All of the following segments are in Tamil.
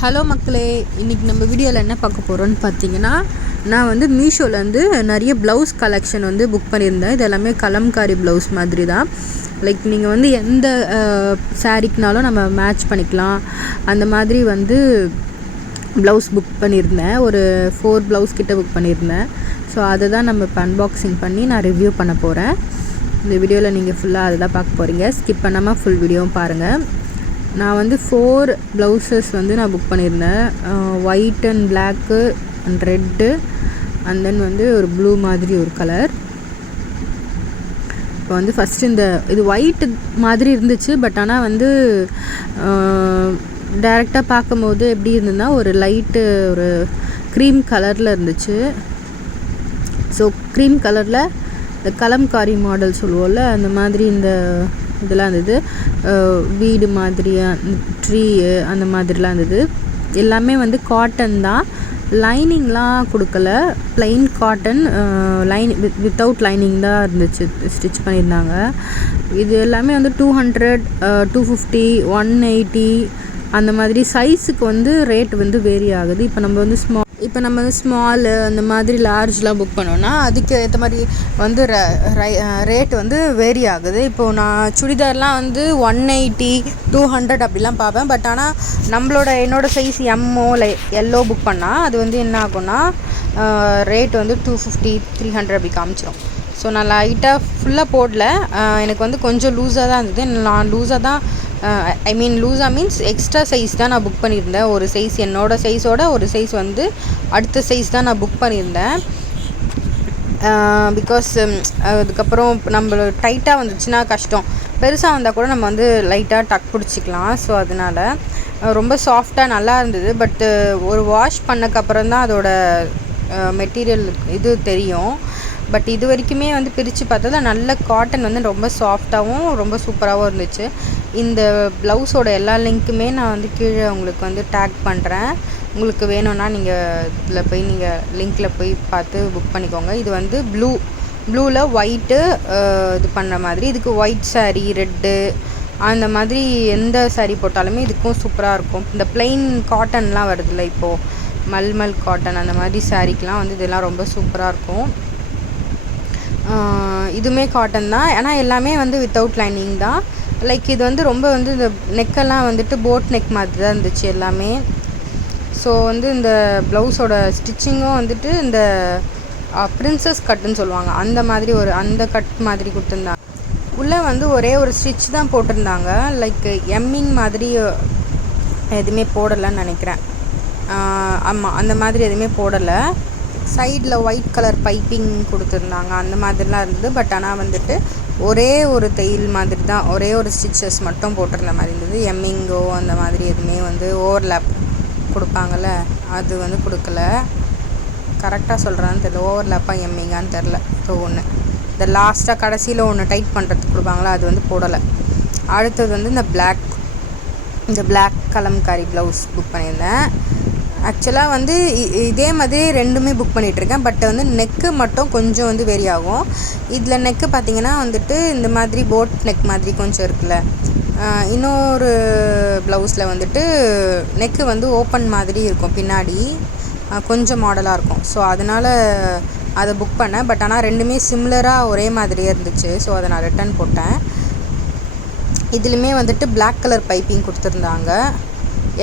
ஹலோ மக்களே, இன்றைக்கி நம்ம வீடியோவில் என்ன பார்க்க போகிறோன்னு பார்த்தீங்கன்னா, நான் வந்து மீஷோலேருந்து நிறைய ப்ளவுஸ் கலெக்ஷன் வந்து புக் பண்ணியிருந்தேன். இது எல்லாமே கலம்காரி ப்ளவுஸ் மாதிரி தான். லைக் நீங்கள் வந்து எந்த சாரீக்குனாலும் நம்ம மேட்ச் பண்ணிக்கலாம். அந்த மாதிரி வந்து ப்ளவுஸ் புக் பண்ணியிருந்தேன். ஒரு 4 ப்ளவுஸ் கிட்ட புக் பண்ணியிருந்தேன். ஸோ அதை தான் நம்ம இப்போ அன்பாக்சிங் பண்ணி நான் ரிவ்யூ பண்ண போகிறேன். இந்த வீடியோவில் நீங்கள் ஃபுல்லாக அதை தான் பார்க்க போகிறீங்க. ஸ்கிப் பண்ணாமல் ஃபுல் வீடியோவும் பாருங்கள். நான் வந்து 4 ப்ளவுசஸ் வந்து நான் புக் பண்ணியிருந்தேன். White and block and red and then வந்து ஒரு ப்ளூ மாதிரி ஒரு கலர். இப்போ வந்து ஃபஸ்ட்டு இது ஒயிட் மாதிரி இருந்துச்சு. பட் ஆனால் வந்து டைரெக்டாக பார்க்கும்போது எப்படி இருந்ததுன்னா ஒரு லைட்டு ஒரு க்ரீம் கலரில் இருந்துச்சு. ஸோ க்ரீம் கலரில் இந்த கலம்காரி மாடல் சொல்லுவோம்ல, அந்த மாதிரி இந்த இதெல்லாம் இருந்தது. வீடு மாதிரியாக ட்ரீ அந்த மாதிரிலாம் இருந்தது. எல்லாமே வந்து காட்டன் தான். லைனிங்லாம் கொடுக்கல, ப்ளைன் காட்டன். வித்தவுட் லைனிங் தான் இருந்துச்சு, ஸ்டிச் பண்ணியிருந்தாங்க. இது எல்லாமே வந்து 200, 250, 180 அந்த மாதிரி சைஸுக்கு வந்து ரேட் வந்து வேரி ஆகுது. இப்போ நம்ம வந்து ஸ்மாலு அந்த மாதிரி லார்ஜ்லாம் புக் பண்ணோன்னா அதுக்கு ஏற்ற மாதிரி வந்து ரேட் வந்து வேரி ஆகுது. இப்போது நான் சுடிதார்லாம் வந்து 180, 200 அப்படிலாம் பார்ப்பேன். பட் ஆனால் என்னோடய சைஸ் எம்மோ எல்லோ புக் பண்ணால் அது வந்து என்ன ஆகும்னா ரேட் வந்து 250, 300 அப்படி காமிச்சிடும். ஸோ நான் லைட்டாக ஃபுல்லாக போடல. எனக்கு வந்து கொஞ்சம் லூஸாக தான் இருந்தது. நான் லூஸாக தான் லூஸாக மீன்ஸ் எக்ஸ்ட்ரா சைஸ் தான் நான் புக் பண்ணியிருந்தேன். ஒரு சைஸ் என்னோடய சைஸோட ஒரு சைஸ் வந்து அடுத்த சைஸ் தான் நான் புக் பண்ணியிருந்தேன். பிகாஸ் அதுக்கப்புறம் நம்ம டைட்டாக வந்துச்சுன்னா கஷ்டம். பெருசாக வந்தால் கூட நம்ம வந்து லைட்டாக டக் பிடிச்சிக்கலாம். ஸோ அதனால் ரொம்ப சாஃப்டாக நல்லா இருந்தது. பட்டு ஒரு வாஷ் பண்ணக்கப்புறம் தான் அதோட மெட்டீரியல் இது தெரியும். பட் இது வரைக்குமே வந்து பிரித்து பார்த்ததில் நல்ல காட்டன் வந்து ரொம்ப சாஃப்டாகவும் ரொம்ப சூப்பராகவும் இருந்துச்சு. இந்த ப்ளவுஸோட எல்லா லிங்க்குமே நான் வந்து கீழே உங்களுக்கு வந்து டேக் பண்ணுறேன். உங்களுக்கு வேணும்னா நீங்கள் லிங்க்கில் போய் பார்த்து புக் பண்ணிக்கோங்க. இது வந்து ப்ளூவில் ஒயிட்டு இது பண்ணுற மாதிரி. இதுக்கு ஒயிட் சாரீ, ரெட்டு அந்த மாதிரி எந்த சாரீ போட்டாலுமே இதுக்கும் சூப்பராக இருக்கும். இந்த ப்ளைன் காட்டன்லாம் வருதுல்ல, இப்போது மல்மல் காட்டன் அந்த மாதிரி சாரீக்கெலாம் வந்து இதெல்லாம் ரொம்ப சூப்பராக இருக்கும். இதுவுமே காட்டன் தான், ஆனால் எல்லாமே வந்து வித்தவுட் லைனிங் தான். லைக் இது வந்து ரொம்ப வந்து இந்த நெக்கெல்லாம் வந்துட்டு போட் நெக் மாதிரி தான் இருந்துச்சு எல்லாமே. ஸோ வந்து இந்த ப்ளவுஸோட ஸ்டிச்சிங்கும் வந்துட்டு இந்த பிரின்சஸ் கட்டுன்னு சொல்லுவாங்க, அந்த கட் மாதிரி கொடுத்துருந்தாங்க. உள்ளே வந்து ஒரே ஒரு ஸ்டிச் தான் போட்டிருந்தாங்க. லைக் எம்மிங் மாதிரி எதுவுமே போடலைன்னு நினைக்கிறேன். ஆமாம், அந்த மாதிரி எதுவுமே போடலை. சைடில் ஒயிட் கலர் பைப்பிங் கொடுத்துருந்தாங்க, அந்த மாதிரிலாம் இருந்தது. பட் ஆனால் வந்துட்டு ஒரே ஒரு தையல் மாதிரி தான், ஒரே ஒரு ஸ்டிச்சஸ் மட்டும் போட்டிருந்த மாதிரி இருந்தது. எம்மிங்கோ அந்த மாதிரி எதுவுமே வந்து ஓவர்லேப் கொடுப்பாங்கள்ல, அது வந்து கொடுக்கல. கரெக்டாக சொல்கிறான்னு தெரியல, ஓவர்லேப்பாக எம்மிங்கான்னு தெரில. ஸோ ஒன்று இந்த லாஸ்ட்டாக கடைசியில் ஒன்று டைட் பண்ணுறதுக்கு கொடுப்பாங்களா, அது வந்து போடலை. அடுத்தது வந்து இந்த பிளாக் கலம்காரி ப்ளவுஸ் புக் பண்ணியிருந்தேன். ஆக்சுவலாக வந்து இதே மாதிரி ரெண்டுமே புக் பண்ணிகிட்ருக்கேன். பட் வந்து நெக்கு மட்டும் கொஞ்சம் வந்து வேரி ஆகும். இதில் நெக்கு பார்த்திங்கன்னா வந்துட்டு இந்த மாதிரி போட் நெக் மாதிரி கொஞ்சம் இருக்குல்ல. இன்னொரு ப்ளவுஸில் வந்துட்டு நெக்கு வந்து ஓப்பன் மாதிரி இருக்கும், பின்னாடி கொஞ்சம் மாடலாக இருக்கும். ஸோ அதனால் அதை புக் பண்ணேன். பட் ஆனால் ரெண்டுமே சிம்லராக ஒரே மாதிரியே இருந்துச்சு. ஸோ அதை நான் ரிட்டன் போட்டேன். இதுலேயுமே வந்துட்டு பிளாக் கலர் பைப்பிங் கொடுத்துருந்தாங்க.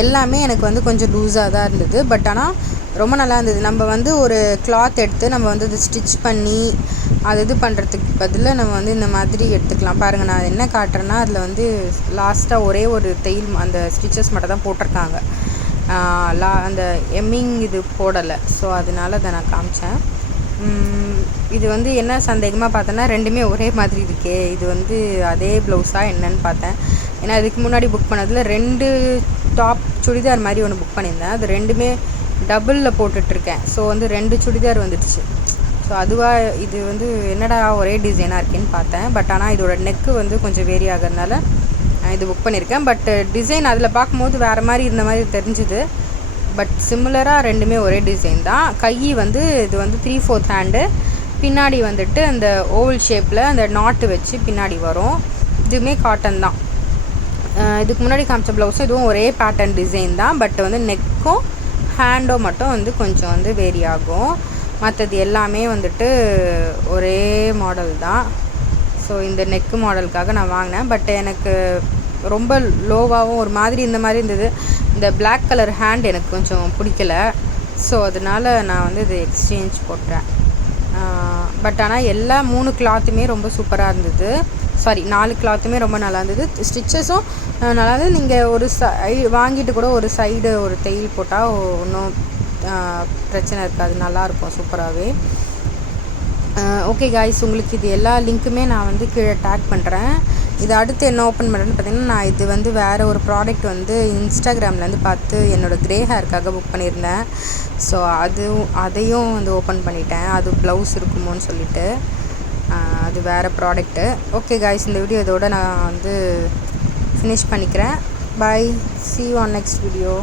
எல்லாமே எனக்கு வந்து கொஞ்சம் லூஸாக தான் இருந்தது. பட் ஆனால் ரொம்ப நல்லா இருந்தது. நம்ம வந்து ஒரு கிளாத் எடுத்து நம்ம வந்து அதை ஸ்டிச் பண்ணி அது இது பண்ணுறதுக்கு பதிலாக நம்ம வந்து இந்த மாதிரி எடுத்துக்கலாம். பாருங்கள், நான் என்ன காட்டுறேன்னா அதில் வந்து லாஸ்ட்டாக ஒரே ஒரு தையல் அந்த ஸ்டிச்சஸ் மட்டும் தான் போட்டிருக்காங்க. அந்த எம்மிங் இது போடலை. ஸோ அதனால அதை நான் காமிச்சேன். இது வந்து என்ன சந்தேகமாக பார்த்தேன்னா ரெண்டுமே ஒரே மாதிரி இருக்கே, இது வந்து அதே ப்ளவுஸாக என்னன்னு பார்த்தேன். ஏன்னா இதுக்கு முன்னாடி புக் பண்ணதில் 2 டாப் சுடிதார் மாதிரி ஒன்று புக் பண்ணியிருந்தேன். அது ரெண்டுமே டபுளில் போட்டுட்ருக்கேன். ஸோ வந்து 2 சுடிதார் வந்துடுச்சு. ஸோ அதுவாக இது வந்து என்னடா ஒரே டிசைனாக இருக்கேன்னு பார்த்தேன். பட் ஆனால் இதோட நெக்கு வந்து கொஞ்சம் வேரி ஆகிறதுனால இது புக் பண்ணியிருக்கேன். பட் டிசைன் அதில் பார்க்கும்போது வேறு மாதிரி இருந்த மாதிரி தெரிஞ்சுது. பட் சிமிலராக ரெண்டுமே ஒரே டிசைன் தான். கை வந்து இது வந்து 3/4 ஹேண்டு, பின்னாடி வந்துட்டு அந்த ஓவல் ஷேப்பில் அந்த நாட்டு வச்சு பின்னாடி வரும். இதுவுமே காட்டன் தான். இதுக்கு முன்னாடி காமிச்ச ப்ளவுஸும் இதுவும் ஒரே பேட்டர்ன் டிசைன் தான். பட் வந்து நெக்கும் ஹேண்டோ மட்டும் வந்து கொஞ்சம் வந்து வேரி ஆகும். மற்றது எல்லாமே வந்துட்டு ஒரே மாடல் தான். ஸோ இந்த நெக்கு மாடலுக்காக நான் வாங்கினேன். பட் எனக்கு ரொம்ப லோவாகவும் ஒரு மாதிரி இந்த மாதிரி இருந்தது. இந்த பிளாக் கலர் ஹேண்ட் எனக்கு கொஞ்சம் பிடிக்கல. ஸோ அதனால் நான் வந்து இது எக்ஸ்சேஞ்ச் போட்டேன். பட் ஆனால் எல்லா 3 கிளாத்துமே ரொம்ப சூப்பராக இருந்தது. சாரி 4 கிளாத்துமே ரொம்ப நல்லா இருந்தது. ஸ்டிச்சஸும் நல்லா இருந்தது. நீங்கள் ஒரு வாங்கிட்டு கூட ஒரு சைடு ஒரு தையல் போட்டால் ஒன்றும் பிரச்சனை இருக்காது. நல்லாயிருக்கும் சூப்பராகவே. ஓகே காய்ஸ், உங்களுக்கு இது எல்லா லிங்க்குமே நான் வந்து கீழே டேக் பண்ணுறேன். இது அடுத்து என்ன ஓப்பன் பண்ணுறேன்னு பார்த்தீங்கன்னா, நான் இது வந்து வேறு ஒரு ப்ராடக்ட் வந்து இன்ஸ்டாகிராம்லேருந்து பார்த்து என்னோடய க்ரே ஹேருக்காக புக் பண்ணியிருந்தேன். ஸோ அதையும் வந்து ஓப்பன் பண்ணிட்டேன். அது ப்ளவுஸ் இருக்குமோன்னு சொல்லிவிட்டு. அது வேறு ப்ராடக்ட்டு. ஓகே காய்ஸ், இந்த வீடியோ இதோட நான் வந்து ஃபினிஷ் பண்ணிக்கிறேன். Bye, see you on next video.